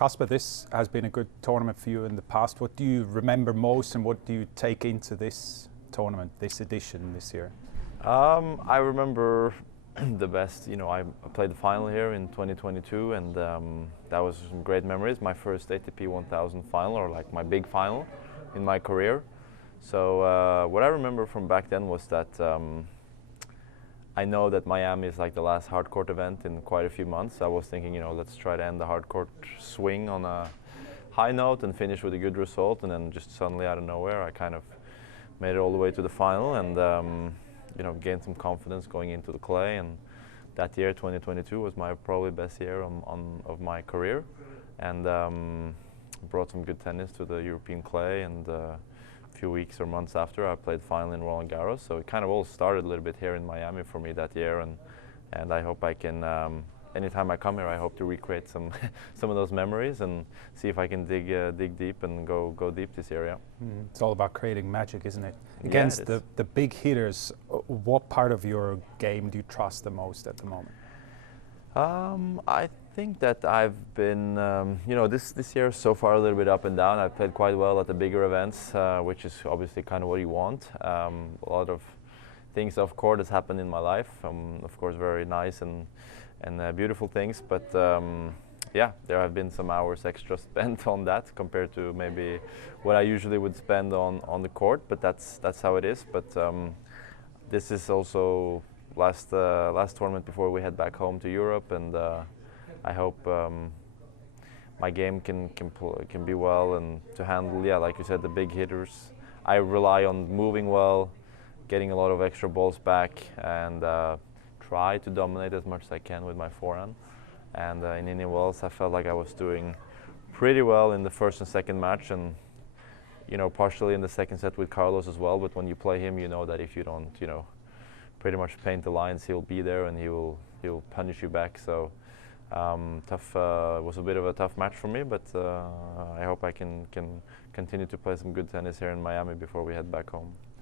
Casper, this has been a good tournament for you in the past. What do you remember most, and what do you take into this tournament, this edition this year? I remember the best. I played the final here in 2022, and that was some great memories. My first ATP 1000 final, or like my big final in my career. So what I remember from back then was that I know that Miami is like the last hard court event in quite a few months. I was thinking, let's try to end the hard court swing on a high note and finish with a good result. And then just suddenly out of nowhere, I kind of made it all the way to the final, and gained some confidence going into the clay. And that year, 2022, was my probably best year of my career, and brought some good tennis to the European clay. And few weeks or months after, I played final in Roland Garros. So it kind of all started a little bit here in Miami for me that year, and I hope I can. Anytime I come here, I hope to recreate some some of those memories and see if I can dig deep and go deep this year. Yeah. It's all about creating magic, isn't it? Against the big hitters, what part of your game do you trust the most at the moment? I think that I've been, this year so far a little bit up and down. I've played quite well at the bigger events, which is obviously kind of what you want. A lot of things off court has happened in my life. Of course, very nice and beautiful things, but yeah, there have been some hours extra spent on that compared to maybe what I usually would spend on the court. But that's how it is. But this is also last tournament before we head back home to Europe, and I hope my game can be well and to handle, like you said, the big hitters. I rely on moving well, getting a lot of extra balls back, and try to dominate as much as I can with my forehand. And in Indian Wells, I felt like I was doing pretty well in the first and second match, and partially in the second set with Carlos as well. But when you play him, you know that if you don't, pretty much paint the lines, he'll be there and he'll punish you back. So tough. Was a bit of a tough match for me, but I hope I can continue to play some good tennis here in Miami before we head back home.